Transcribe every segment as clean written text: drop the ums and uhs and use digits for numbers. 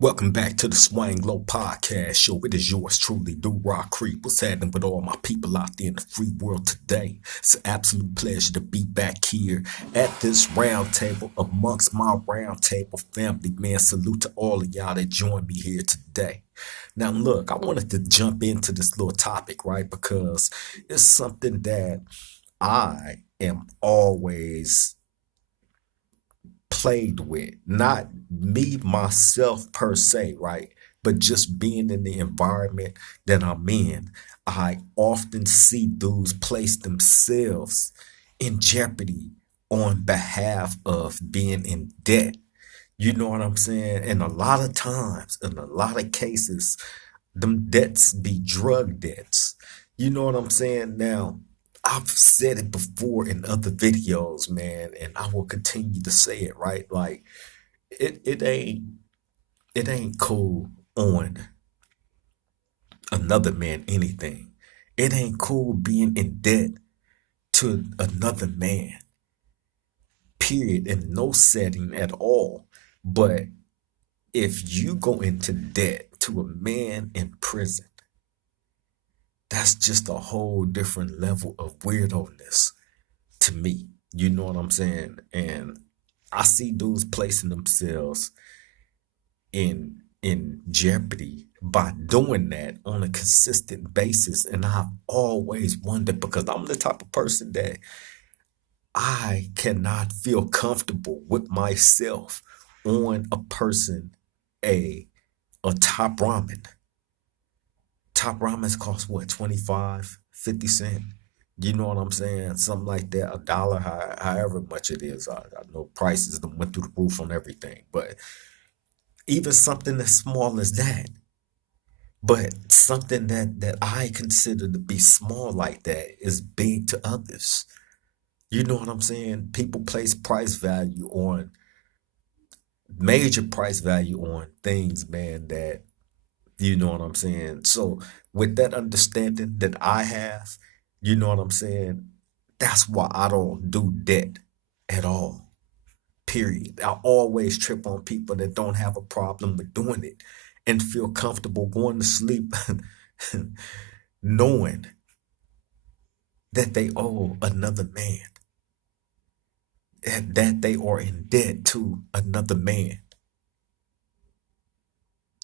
Welcome back to the Swang Low Podcast Show. It is yours truly, Do Rock Creep. What's happening with all my people out there in the free world today? It's an absolute pleasure to be back here at this round table amongst my round table family. Man, salute to all of y'all that joined me here today. Now, look, I wanted to jump into this little topic, right? Because it's something that I am always played with, not me myself per se, right? But just being in the environment that I'm in, I often see dudes place themselves in jeopardy on behalf of being in debt. You know what I'm saying? And a lot of times, in a lot of cases, them debts be drug debts. You know what I'm saying? Now, I've said it before in other videos, man, and I will continue to say it, right? Like it ain't cool on another man anything. It ain't cool being in debt to another man, period, in no setting at all. But if you go into debt to a man in prison, that's just a whole different level of weirdo-ness to me. You know what I'm saying? And I see dudes placing themselves in jeopardy by doing that on a consistent basis. And I've always wondered because I'm the type of person that I cannot feel comfortable with myself on a person a a top ramen. Top ramens cost what, 25, 50 cents? You know what I'm saying? Something like that, a dollar, however much it is. I know prices done went through the roof on everything, but even something as small as that, but something that I consider to be small like that is big to others. You know what I'm saying? People place price value on major price value on things, man, that you know what I'm saying? So with that understanding that I have, you know what I'm saying? That's why I don't do debt at all. Period. I always trip on people that don't have a problem with doing it and feel comfortable going to sleep knowing that they owe another man and that they are in debt to another man.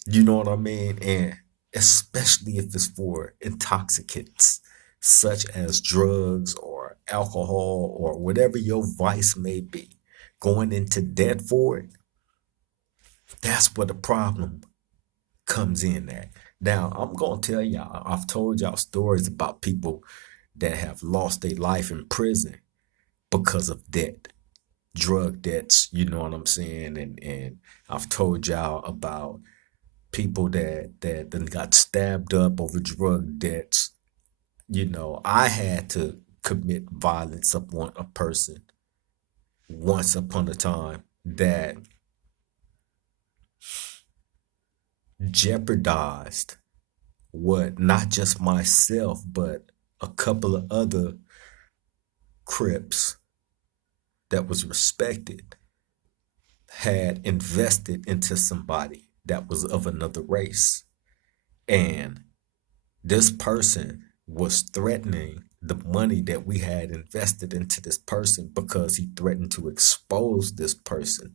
You know what I mean? And especially if it's for intoxicants such as drugs or alcohol or whatever your vice may be, going into debt for it, that's where the problem comes in at. Now, I'm going to tell y'all, I've told y'all stories about people that have lost their life in prison because of debt, drug debts, you know what I'm saying? And I've told y'all about people that then got stabbed up over drug debts. You know, I had to commit violence upon a person once upon a time that jeopardized what not just myself but a couple of other Crips that was respected had invested into somebody that was of another race. And this person was threatening the money that we had invested into this person because he threatened to expose this person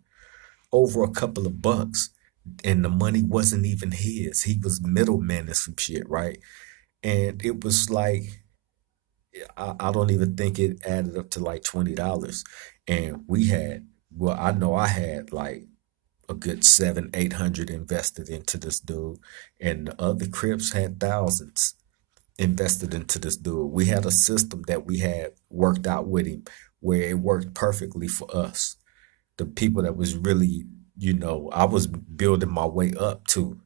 over a couple of bucks. And the money wasn't even his. He was middleman and some shit, right? And it was like, I don't even think it added up to like $20. And we had, well, I know I had like a good 700, 800 invested into this dude. And the other Crips had thousands invested into this dude. We had a system that we had worked out with him where it worked perfectly for us. The people that was really, I was building my way up to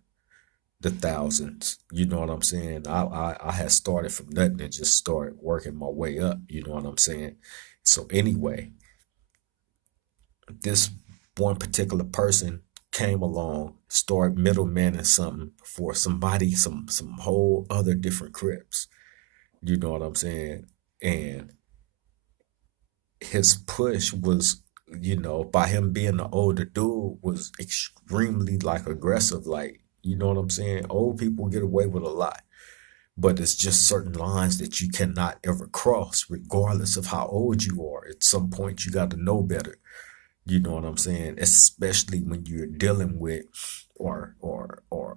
the thousands. You know what I'm saying? I had started from nothing and just started working my way up. You know what I'm saying? So anyway, this one particular person came along, started middlemaning something for somebody, some whole other different Crips. You know what I'm saying? And his push was by him being the older dude was extremely like aggressive. Like, you know what I'm saying? Old people get away with a lot, but it's just certain lines that you cannot ever cross, regardless of how old you are. At some point, you got to know better. You know what I'm saying? Especially when you're dealing with or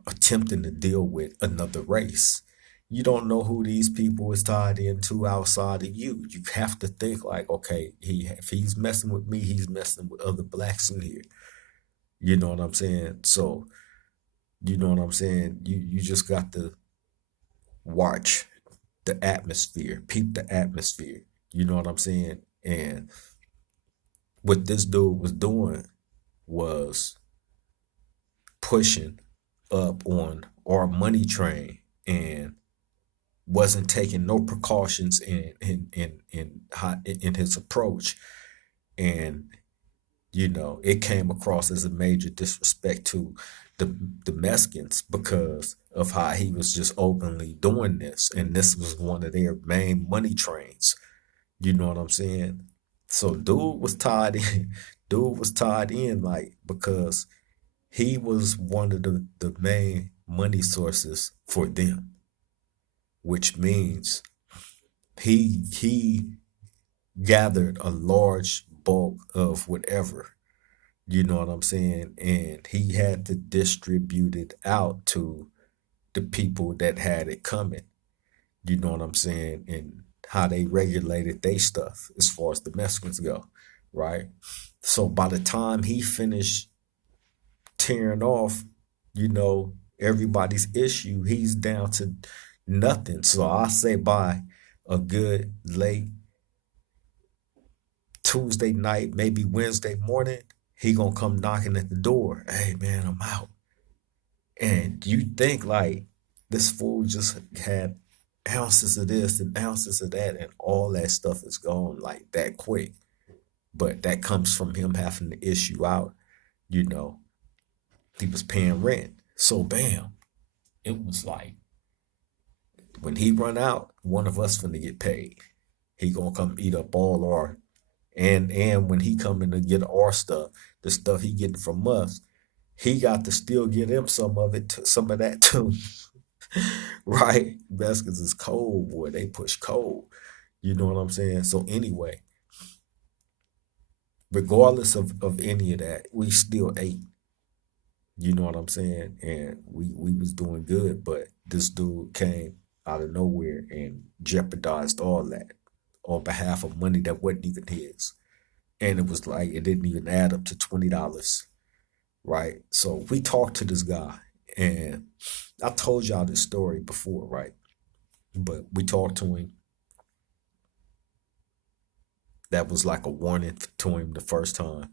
attempting to deal with another race. You don't know who these people is tied into outside of you. You have to think like, okay, if he's messing with me, he's messing with other blacks in here. You know what I'm saying? So, you know what I'm saying? You just got to watch the atmosphere, peep the atmosphere. You know what I'm saying? And what this dude was doing was pushing up on our money train and wasn't taking no precautions in his approach. And it came across as a major disrespect to the Mexicans because of how he was just openly doing this, and this was one of their main money trains. You know what I'm saying? So dude was tied in. Dude was tied in like because he was one of the main money sources for them, which means he gathered a large bulk of whatever, you know what I'm saying? And he had to distribute it out to the people that had it coming, you know what I'm saying? And how they regulated their stuff as far as the Mexicans go, right? So by the time he finished tearing off, everybody's issue, he's down to nothing. So I say by a good late Tuesday night, maybe Wednesday morning, he gonna come knocking at the door. Hey man, I'm out. And you think like this fool just had ounces of this and ounces of that, and all that stuff is gone like that quick. But that comes from him having to issue out, you know, he was paying rent. So bam, it was like when he run out, one of us finna get paid. He gonna come eat up all our and when he coming to get our stuff, the stuff he getting from us, he got to still get him some of it, some of that too, right? Baskets is cold, boy. They push cold. You know what I'm saying? So anyway, regardless of any of that, we still ate. You know what I'm saying? And we was doing good, but this dude came out of nowhere and jeopardized all that on behalf of money that wasn't even his. And it was like it didn't even add up to $20, right? So we talked to this guy, and I told y'all this story before, right? But we talked to him. That was like a warning to him the first time.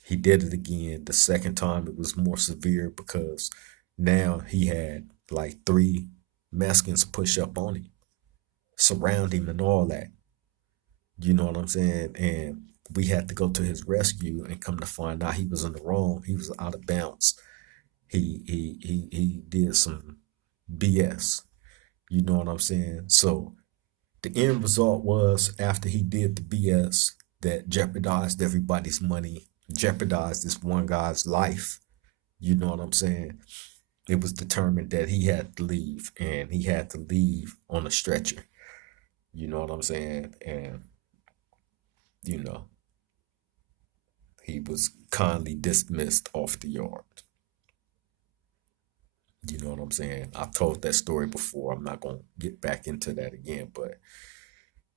He did it again. The second time it was more severe because now he had like three Mexicans push up on him, surround him, and all that. You know what I'm saying? And we had to go to his rescue, and come to find out he was in the wrong. He was out of bounds. He did some BS. You know what I'm saying? So the end result was after he did the BS that jeopardized everybody's money, jeopardized this one guy's life. You know what I'm saying? It was determined that he had to leave, and he had to leave on a stretcher. You know what I'm saying? And, you know, he was kindly dismissed off the yard. You know what I'm saying? I've told that story before. I'm not going to get back into that again, but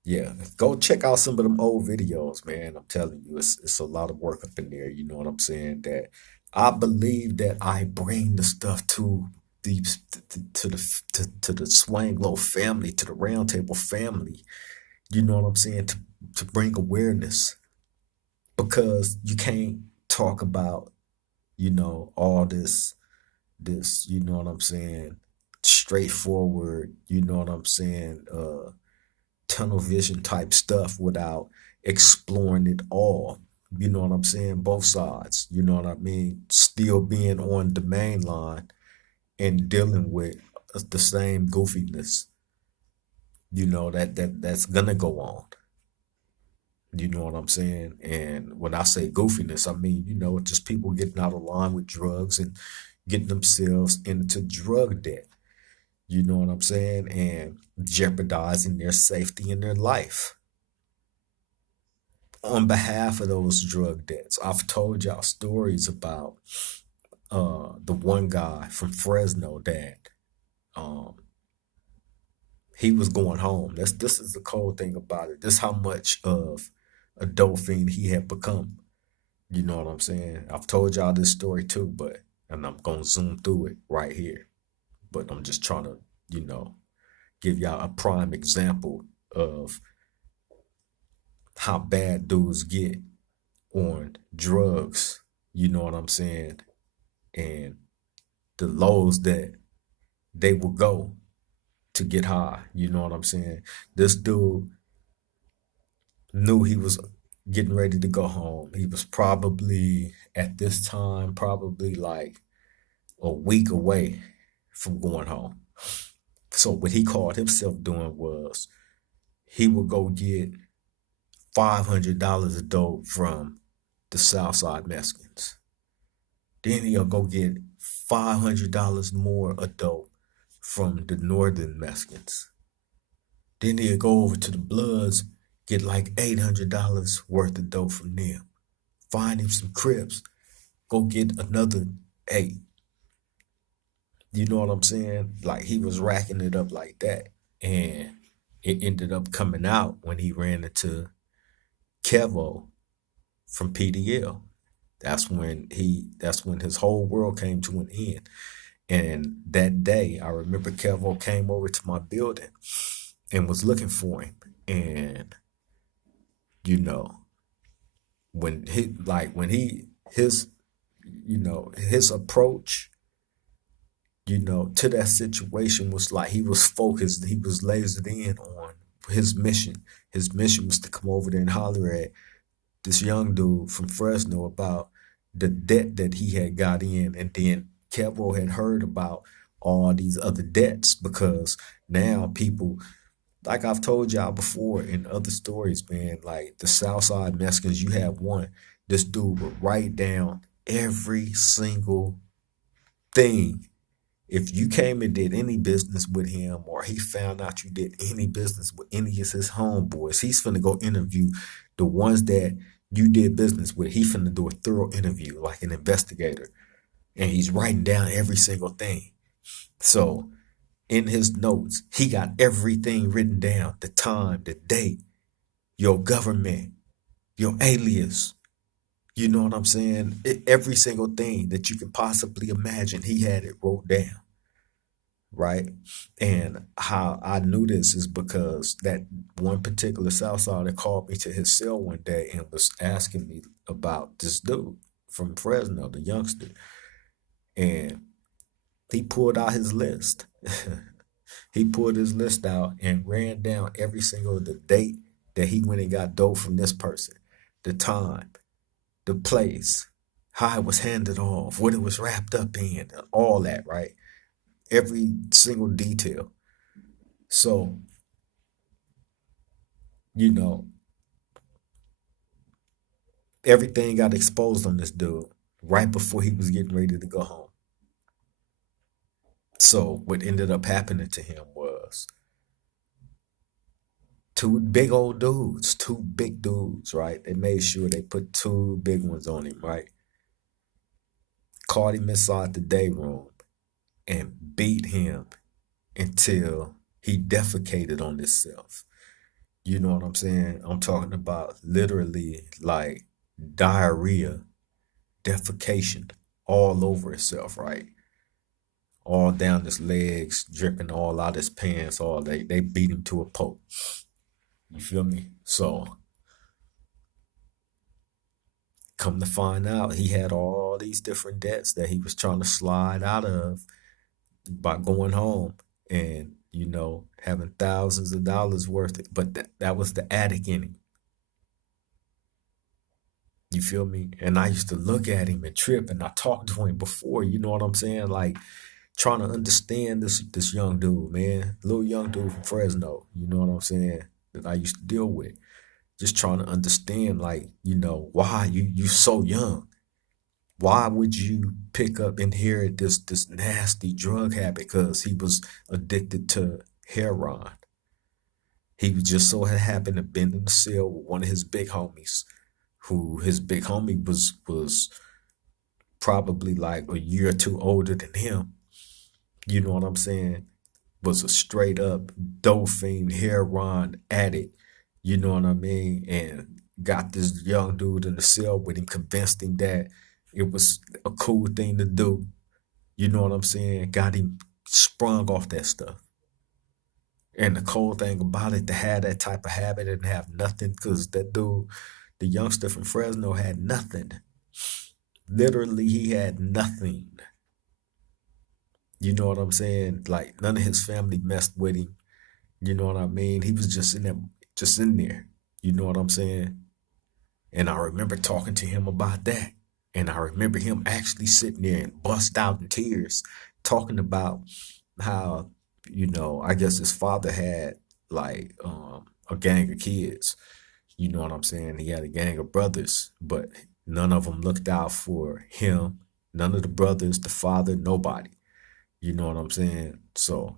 yeah, go check out some of them old videos, man. I'm telling you, it's a lot of work up in there. You know what I'm saying? That I believe that I bring the stuff to the Swang Low family, to the Round Table family. You know what I'm saying? To bring awareness, because you can't talk about all this, you know what I'm saying, straightforward, you know what I'm saying, tunnel vision type stuff without exploring it all. You know what I'm saying? Both sides. You know what I mean? Still being on the main line and dealing with the same goofiness. That's gonna go on. You know what I'm saying? And when I say goofiness, I mean, just people getting out of line with drugs and getting themselves into drug debt. You know what I'm saying? And jeopardizing their safety and their life on behalf of those drug debts. I've told y'all stories about the one guy from Fresno that um he was going home. This is the cold thing about it. This how much of a dope fiend he had become. You know what I'm saying? I've told y'all this story too, and I'm gonna zoom through it right here. But I'm just trying to, you know, give y'all a prime example of how bad dudes get on drugs. You know what I'm saying? And the lows that they will go to get high. You know what I'm saying? This dude knew he was getting ready to go home. He was probably at this time, probably like a week away from going home. So what he called himself doing was he would go get $500 a dope from the Southside Mexicans. Then he'll go get $500 more a dope from the Northern Mexicans. Then he'll go over to the Bloods, get like $800 worth of dope from them. Find him some Crips, go get another eight. You know what I'm saying? Like he was racking it up like that. And it ended up coming out when he ran into Kevo from PDL. That's when his whole world came to an end. And that day, I remember Kevo came over to my building and was looking for him. And you know, his his approach, to that situation was like he was focused, he was lasered in on his mission. His mission was to come over there and holler at this young dude from Fresno about the debt that he had got in, and then Kevo had heard about all these other debts because now people, like I've told y'all before in other stories, man, like the Southside Mexicans, you have one. This dude would write down every single thing. If you came and did any business with him, or he found out you did any business with any of his homeboys, he's finna go interview the ones that you did business with. He finna do a thorough interview like an investigator. And he's writing down every single thing. So in his notes, he got everything written down: the time, the date, your government, your alias. You know what I'm saying? Every single thing that you can possibly imagine, he had it wrote down, right? And how I knew this is because that one particular Southsider called me to his cell one day and was asking me about this dude from Fresno, the youngster. And he pulled out his list. He pulled his list out and ran down every single the date that he went and got dope from this person, the time, the place, how it was handed off, what it was wrapped up in, all that, right? Every single detail. So, you know, everything got exposed on this dude right before he was getting ready to go home. So, what ended up happening to him was two big dudes, right? They made sure they put two big ones on him, right? Caught him inside the day room and beat him until he defecated on himself. You know what I'm saying? I'm talking about literally like diarrhea, defecation all over itself, right? All down his legs, dripping all out his pants, all they beat him to a pulp. You feel me? So come to find out he had all these different debts that he was trying to slide out of by going home and having thousands of dollars worth of, but that was the addict in him. You feel me? And I used to look at him and trip, and I talked to him before, you know what I'm saying? Like trying to understand this young dude, man. Little young dude from Fresno, you know what I'm saying? That I used to deal with. just trying to understand, like, why you so young. Why would you pick up inherit this nasty drug habit? Because he was addicted to heroin. He just so had happened to been in the cell with one of his big homies, who his big homie was probably like a year or two older than him. You know what I'm saying? Was a straight up dope fiend, heroin addict. You know what I mean? And got this young dude in the cell with him, convinced him that it was a cool thing to do. You know what I'm saying? Got him sprung off that stuff. And the cool thing about it, to have that type of habit and have nothing, because that dude, the youngster from Fresno, had nothing. Literally, he had nothing. You know what I'm saying? Like, none of his family messed with him. You know what I mean? He was just in there. You know what I'm saying? And I remember talking to him about that. And I remember him actually sitting there and bust out in tears, talking about how, I guess his father had like a gang of kids. You know what I'm saying? He had a gang of brothers, but none of them looked out for him. None of the brothers, the father, nobody. You know what I'm saying? So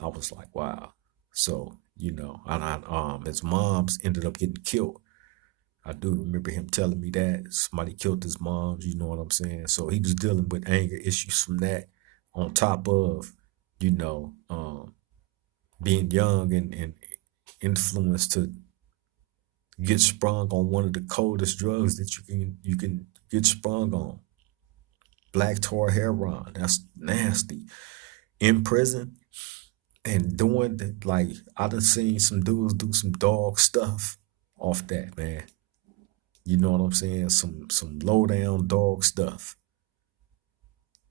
I was like, wow. So, his moms ended up getting killed. I do remember him telling me that somebody killed his moms, you know what I'm saying? So he was dealing with anger issues from that, on top of, you know, being young and influenced to get sprung on one of the coldest drugs that you can get sprung on. Black tar heroin. That's nasty. In prison, and doing that, like, I done seen some dudes do some dog stuff off that, man. You know what I'm saying? Some low down dog stuff.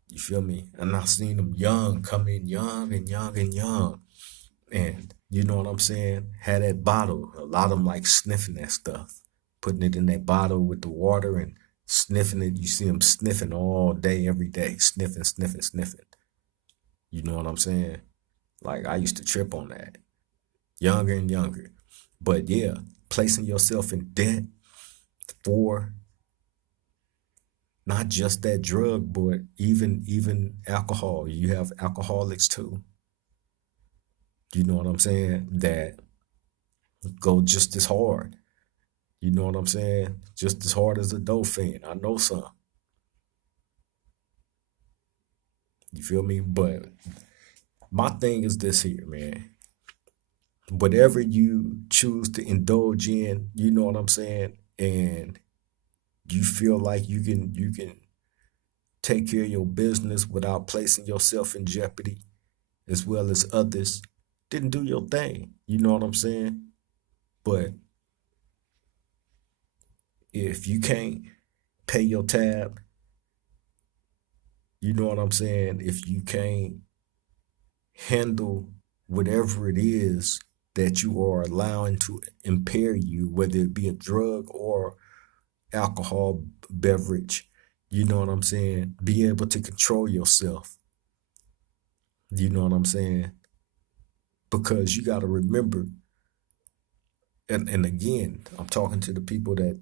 You feel me? And I seen them young come in young and young and young. And you know what I'm saying? Had that bottle. A lot of them like sniffing that stuff, putting it in that bottle with the water and sniffing it. You see them sniffing all day, every day, sniffing, sniffing, sniffing. You know what I'm saying? Like, I used to trip on that, younger and younger. But yeah, placing yourself in debt for not just that drug, but even alcohol. You have alcoholics too. You know what I'm saying? That go just as hard. You know what I'm saying? Just as hard as a dope fiend. I know some. You feel me? But my thing is this here, man. Whatever you choose to indulge in, you know what I'm saying, and you feel like you can take care of your business without placing yourself in jeopardy as well as others, then do your thing. You know what I'm saying? But if you can't pay your tab, you know what I'm saying? If you can't handle whatever it is that you are allowing to impair you, whether it be a drug or alcohol beverage, you know what I'm saying? Be able to control yourself. You know what I'm saying? Because you got to remember, and again, I'm talking to the people that,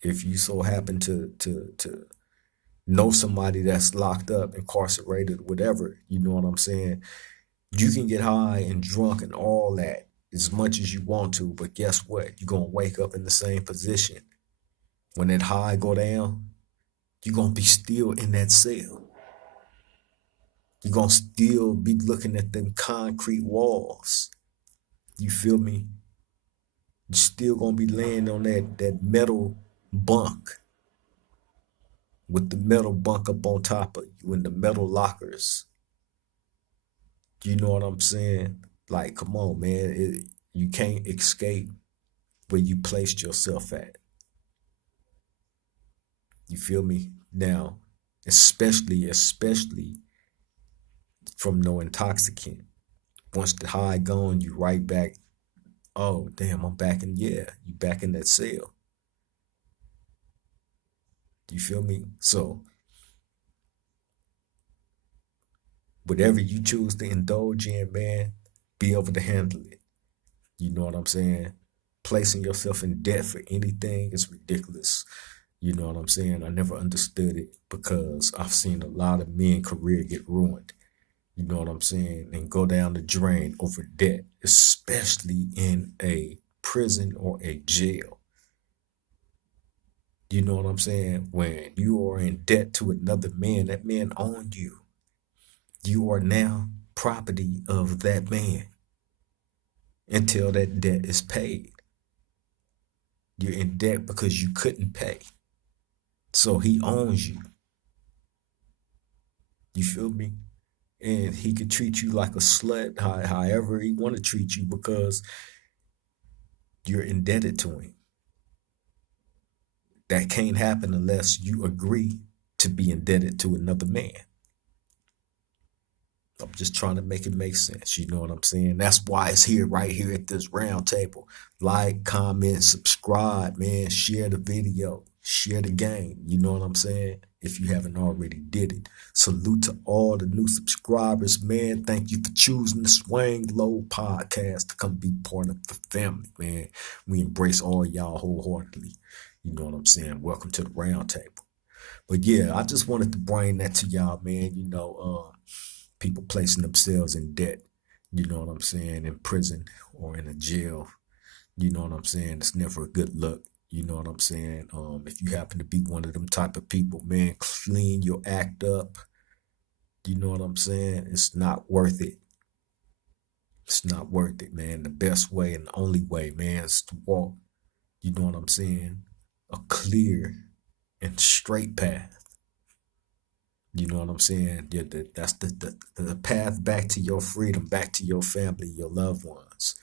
if you so happen to know somebody that's locked up, incarcerated, whatever, you know what I'm saying? You can get high and drunk and all that as much as you want to, but guess what? You're gonna wake up in the same position. When that high go down, you're gonna be still in that cell. You're gonna still be looking at them concrete walls. You feel me? You're still gonna be laying on that metal bunk, with the metal bunk up on top of you in the metal lockers. You know what I'm saying? Like, come on, man. You can't escape where you placed yourself at. You feel me? Now, especially from no intoxicant. Once the high gone, you right back. Oh, damn, I'm back in, yeah, you back in that cell. You feel me? So, whatever you choose to indulge in, man, be able to handle it. You know what I'm saying? placing yourself in debt for anything is ridiculous. You know what I'm saying? I never understood it because I've seen a lot of men career get ruined. You know what I'm saying? And go down the drain over debt, especially in a prison or a jail. You know what I'm saying? When you are in debt to another man, that man owned you. You are now property of that man until that debt is paid. You're in debt because you couldn't pay. So he owns you. You feel me? And he could treat you like a slut, however he want to treat you, because you're indebted to him. That can't happen unless you agree to be indebted to another man. I'm just trying to make it make sense. You know what I'm saying? That's why it's here, right here at this round table. Like, comment, subscribe, man. Share the video. Share the game. You know what I'm saying? If you haven't already did it. Salute to all the new subscribers, man. Thank you for choosing the Swing Low podcast to come be part of the family, man. We embrace all y'all wholeheartedly. You know what I'm saying? Welcome to the round table. But yeah, I just wanted to bring that to y'all, man. People placing themselves in debt, you know what I'm saying, in prison or in a jail, you know what I'm saying, it's never a good look, you know what I'm saying. If you happen to be one of them type of people, man, clean your act up, you know what I'm saying, it's not worth it. It's not worth it, man. The best way and the only way, man, is to walk, you know what I'm saying, a clear and straight path. You know what I'm saying? Yeah, that's the path back to your freedom, back to your family, your loved ones.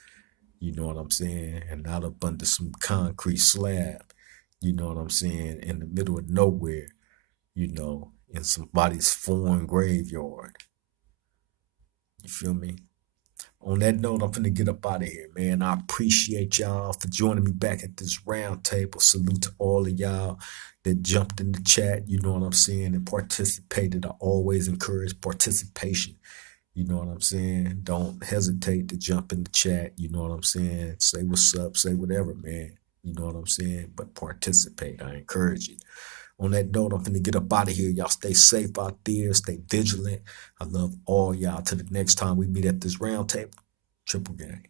You know what I'm saying? And not up under some concrete slab. You know what I'm saying? In the middle of nowhere, in somebody's foreign graveyard. You feel me? On that note, I'm finna get up out of here, man. I appreciate y'all for joining me back at this round table. Salute to all of y'all that jumped in the chat, you know what I'm saying, and participated. I always encourage participation. You know what I'm saying? Don't hesitate to jump in the chat. You know what I'm saying? Say what's up, say whatever, man. You know what I'm saying? But participate. I encourage it. On that note, I'm finna get up out of here. Y'all stay safe out there. Stay vigilant. I love all y'all. Till the next time we meet at this round table. Triple gang.